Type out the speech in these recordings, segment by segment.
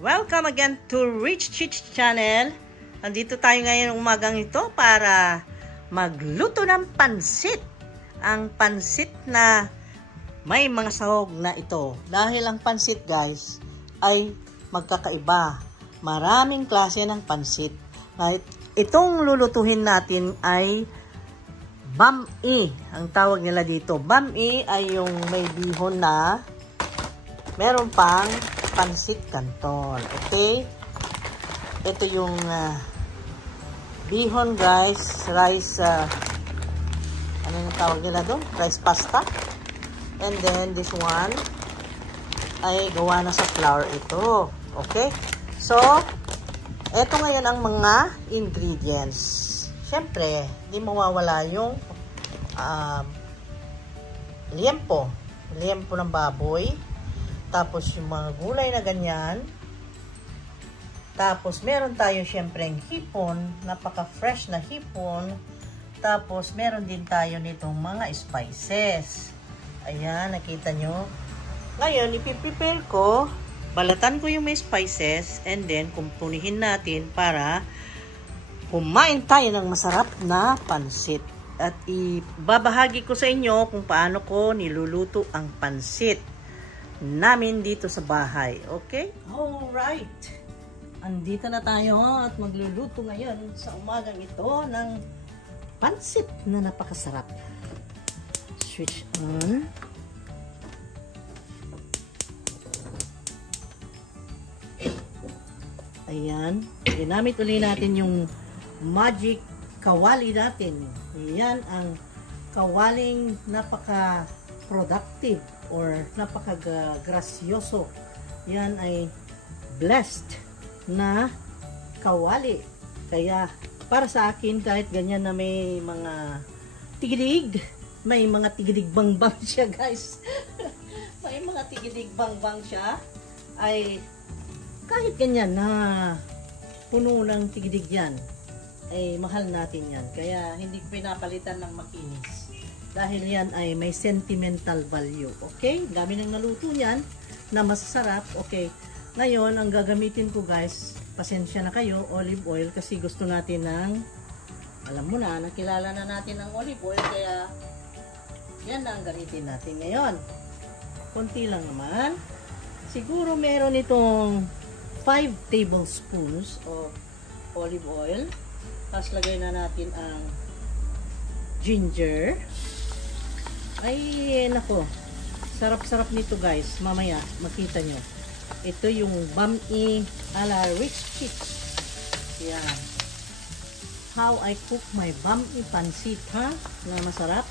Welcome again to Rich Chich Channel. Nandito tayo ngayon umagang ito para magluto ng pansit. Ang pansit na may mga sahog na ito. Dahil ang pansit guys ay magkakaiba. Maraming klase ng pansit. Itong lulutuhin natin ay bami. Ang tawag nila dito. Bami ay yung may bihon na meron pang pansit canton. Okay? Ito yung bihon guys, rice, ano yung tawag nila doon? Rice pasta. And then this one ay gawa na sa flour ito. Okay? So, ito ngayon ang mga ingredients. Siyempre, di mawawala yung liempo. Liempo ng baboy. Tapos yung mga gulay na ganyan. Tapos meron tayo syempre ng hipon, napaka-fresh na hipon. Tapos meron din tayo nitong mga spices. Ayan, nakita nyo. Ngayon, ipiprepare ko, balatan ko yung may spices, and then kumpunihin natin para kumain tayo ng masarap na pansit. At ibabahagi ko sa inyo kung paano ko niluluto ang pansit namin dito sa bahay. Okay? Alright. Andito na tayo at magluluto ngayon sa umagang ito ng pansit na napakasarap. Switch on. Ayan. Ginamit ulit natin yung magic kawali natin. Ayan ang kawaling napaka-productive or napaka-grasyoso. Yan ay blessed na kawali. Kaya para sa akin, kahit ganyan na may mga tigidig, may mga tigidig bangbang siya guys. May mga tigidig bangbang siya, ay kahit ganyan na puno ng tigidig yan, ay mahal natin yan. Kaya hindi ko pinapalitan ng makinis. Dahil yan ay may sentimental value. Okay? Dami nang naluto yan na masasarap. Okay. Ngayon, ang gagamitin ko guys, pasensya na kayo, olive oil kasi gusto natin ng, alam mo na, nakilala na natin ang olive oil kaya yan na ang gamitin natin ngayon. Kunti lang naman. Siguro meron itong 5 tablespoons of olive oil. Tapos lagay na natin ang ginger. Ay, nako. Sarap-sarap nito guys. Mamaya, makita nyo. Ito yung bami a la Rich Chich. Yan. How I cook my bami pansit, ha? Na masarap.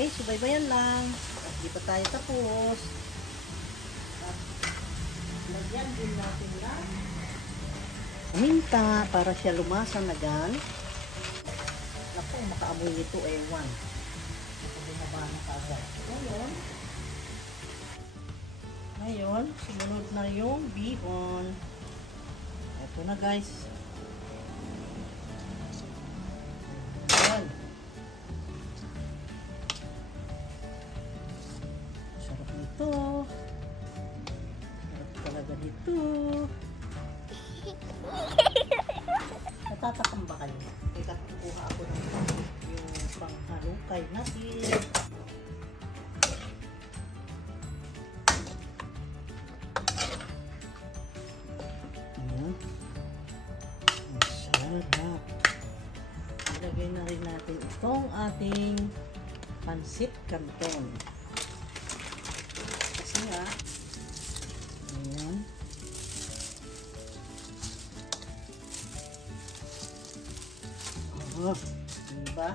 Okay, subaybayan lang. At di pa tayo tapos. At lagyan din natin lang paminta para siya lumasa na gan. Naku, makaamoy nito ewan. Bumaba na kagad. Ngayon, sumunod na yung bihon. Ito na guys. Ayan. Sarap nito. Sarap talaga nito. Natatakam ba kayo? Teka, kukuha ako ng yung panghalukay natin. Ayan. Ang sarap. Ilagay na rin natin itong ating pansit canton. Kasi nga, ayan. Oh, diba?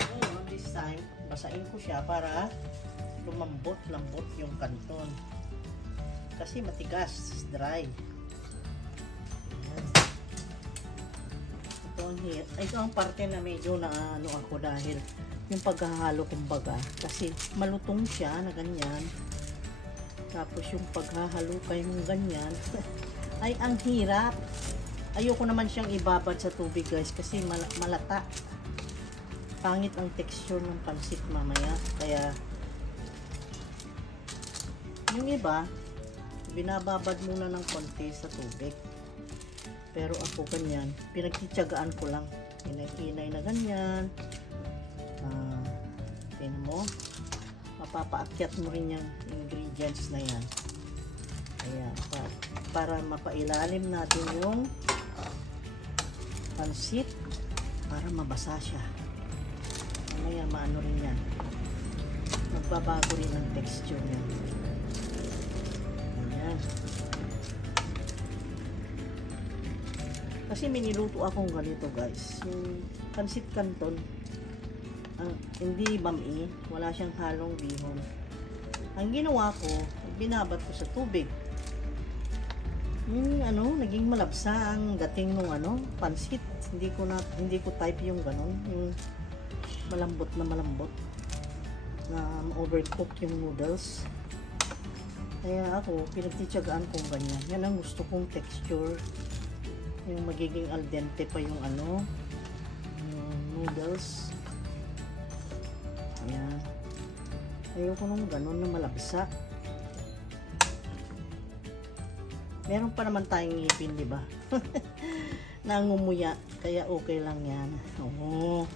Ngayon, this time, basain ko siya para lumambot-lambot yung kanton. Kasi matigas, dry. Ayan. Ito ang parte na medyo na ano ako dahil yung paghahalo kumbaga. Kasi malutong siya na ganyan. Tapos yung paghahalo kayo ng ganyan ay ang hirap. Ayoko naman siyang ibabad sa tubig guys kasi malata. Pangit ang texture ng pansit mamaya. Kaya yung iba, binababad muna ng konti sa tubig. Pero ako ganyan, pinagtitiyagaan ko lang. Inay-inay na ganyan. Tingnan mo, mapapaakyat mo rin yung ingredients na yan. Kaya para mapailalim natin yung pansit para mabasa siya. Mamaya maano rin yan. Magbabago rin ang texture niya. Ayan. Kasi miniluto akong ganito guys. Yung pansit canton, hindi bami, wala siyang halong bihon. Ang ginawa ko, binabat ko sa tubig. Naging malabsa ang dating ng pansit. Hindi ko type yung ganon, yung malambot na overcook yung noodles. Kaya ako pinagtitiyagaan kong ganyan. Yan ang gusto kong texture, yung magiging al dente pa yung yung noodles. Ayan. Ayoko nung ganon na malabsa. Meron pa naman tayong ngipin, di ba? Nangumuya, kaya okay lang yan. Oo.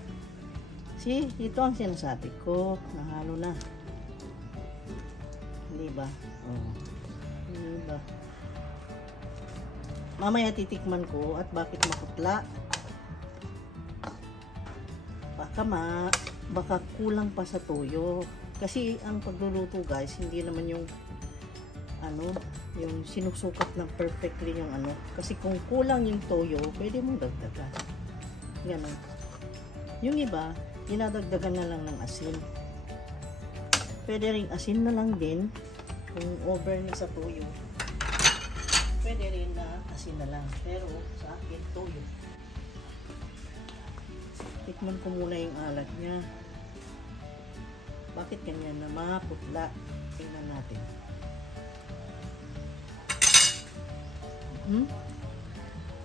See, ito ang sinasabi ko. Nahalo na. Di ba? Oo. Di ba? Mamaya titikman ko at bakit makutla. Baka kulang pa sa toyo. Kasi ang pagluluto guys, hindi naman yung yung sinusukat ng perfectly yung kasi kung kulang yung toyo, pwede mong dagdagan. Ganun. Yung iba, dinadagdagan na lang ng asin. Pwede ring asin na lang din kung over na sa toyo. Pwede rin na asin na lang. Pero sa akin, toyo. Tikman ko muna yung alat niya. Bakit ganyan na maputla? Tingnan natin.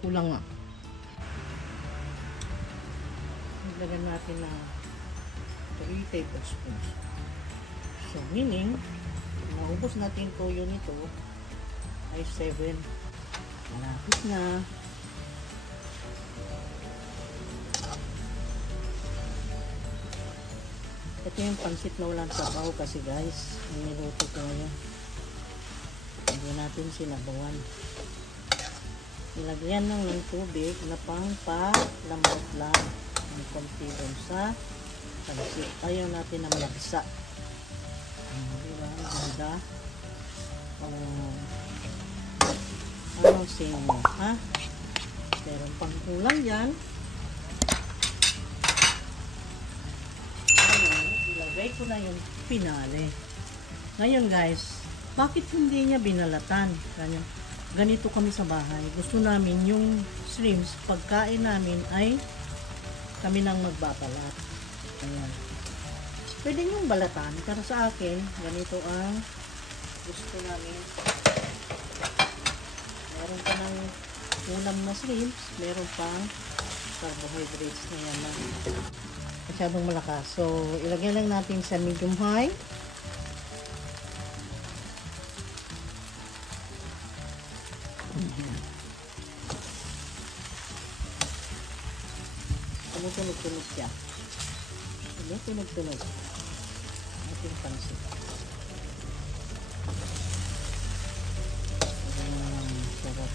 Kulang nga. Naglagan natin na 3 tablespoons. So, meaning, naubos natin yung toyo nito ay 7. Malapit na. Ito yung pansit na walang sabaw kasi guys, niluto ko ngayon. Hindi natin sinabawan. Nilagyan lang ng tubig na pang-palambot lang ng konti dun sa pansit. Ayaw natin na malagsa. Diba? Ganda. Anong sing mo, ha? Pero pang kulang yan. Ilagay Ilagay ko na yung pinale. Ngayon guys, bakit hindi niya binalatan? Ganito kami sa bahay. Gusto namin yung shrimps, pagkain namin ay kami nang magbabalat. Ayan. Pwede niyong balatan, pero sa akin, ganito ang gusto namin. Meron pa ng ulam na shrimps, meron pang carbohydrates na yan na masyadong malakas. So, ilagay lang natin sa medium high. Tumutunog-tunog siya. Tumutunog-tunog. Ating pansit. Sarap.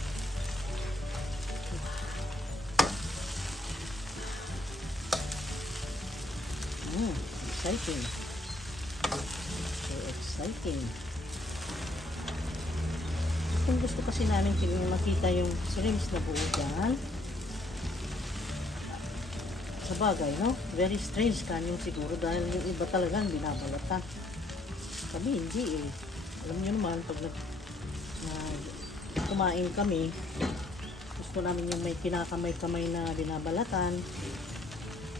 Exciting. So exciting. Kung gusto kasi namin makita yung shrimps na buo dyan. Sa bagay, no? Very strange kanyo siguro dahil yung iba talagang binabalatan. Kami hindi eh. Alam nyo naman, pag kumain kami, gusto namin yung may kinakamay-kamay na binabalatan.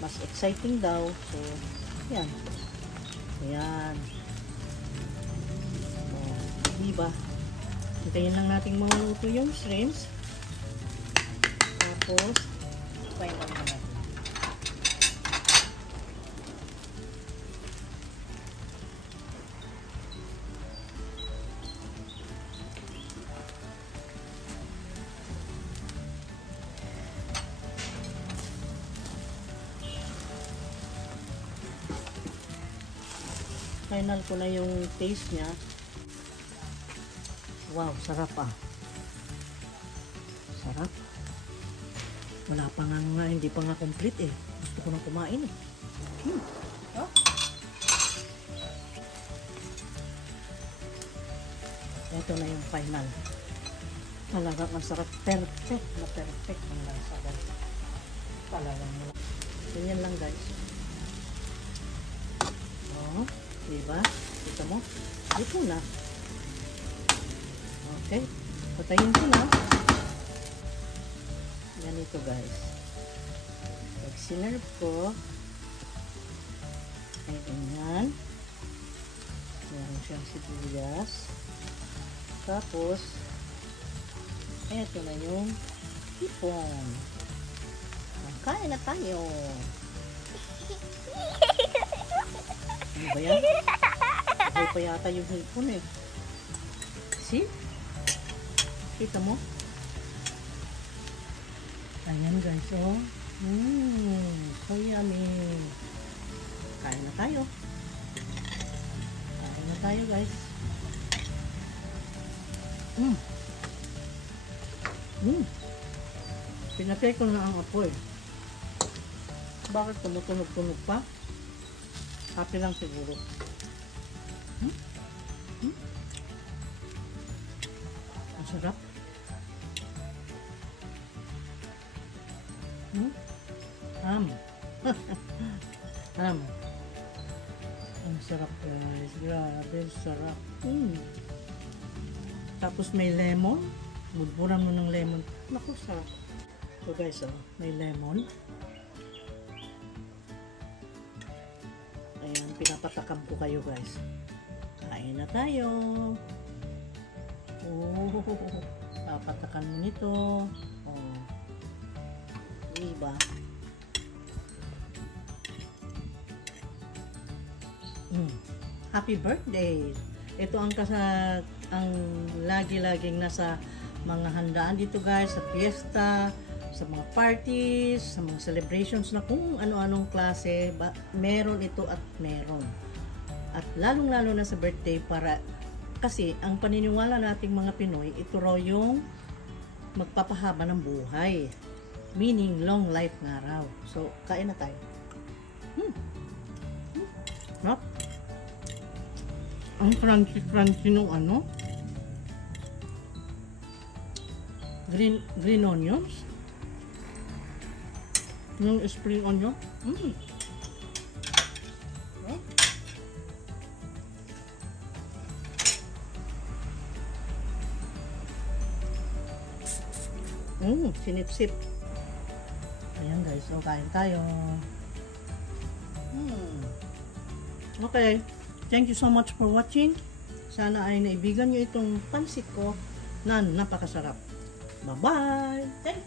Mas exciting daw. So, yan. Ayan. So, diba? Hintayin lang natin mga luto yung shrimps. Tapos, pain lang natin. Final ko na yung taste niya. Wow, sarap ah. Sarap. Wala pa nga, hindi pa nga complete eh. Gusto ko nang kumain eh. Oh. Ito na yung final. Talagang masarap. Perfect na perfect ang lasa. Talagang mo. Ganyan lang guys. Oh. Diba? Kita mo? Ito na. Okay. Patayin ko na. Ganito guys. Pag sinerve ko, ay ganyan. Meron siyang sibuyas. Tapos, eto na yung hipon. Kain na tayo. Ano ba yan? Ay pa yata yung hipon eh. See? Kita mo? Ayan guys, oh. So yummy. Kain na tayo. Kain na tayo guys. Pinatay ko na ang apoy. Bakit tumutunog-tunog pa? Happy lang siguro. Ang sarap. Ang sarap guys. Grabe, sarap. Tapos may lemon. Budburan mo ng lemon. Naku, sarap. So guys, oh, may lemon. Ayan, pinapatakam ko kayo guys. Kain na tayo. Oh, papatakan mo nito. Oh. Diba? Happy birthday! Ito ang lagi-laging nasa mga handaan dito guys, sa fiesta, sa mga parties, sa mga celebrations na kung ano-anong klase, meron ito at meron. At lalong-lalo na sa birthday kasi ang paniniwala nating mga Pinoy, ito raw yung magpapahaba ng buhay. Meaning, long life nga raw. So, kain na tayo. Sarap. Ang crunchy-crunchy nung ano. Green onions. Yung spring onion. Sinipsip. Ayan guys, so kain tayo. Okay. Thank you so much for watching. Sana ay naibigan nyo itong pansit ko na napakasarap. Bye-bye! Thank you!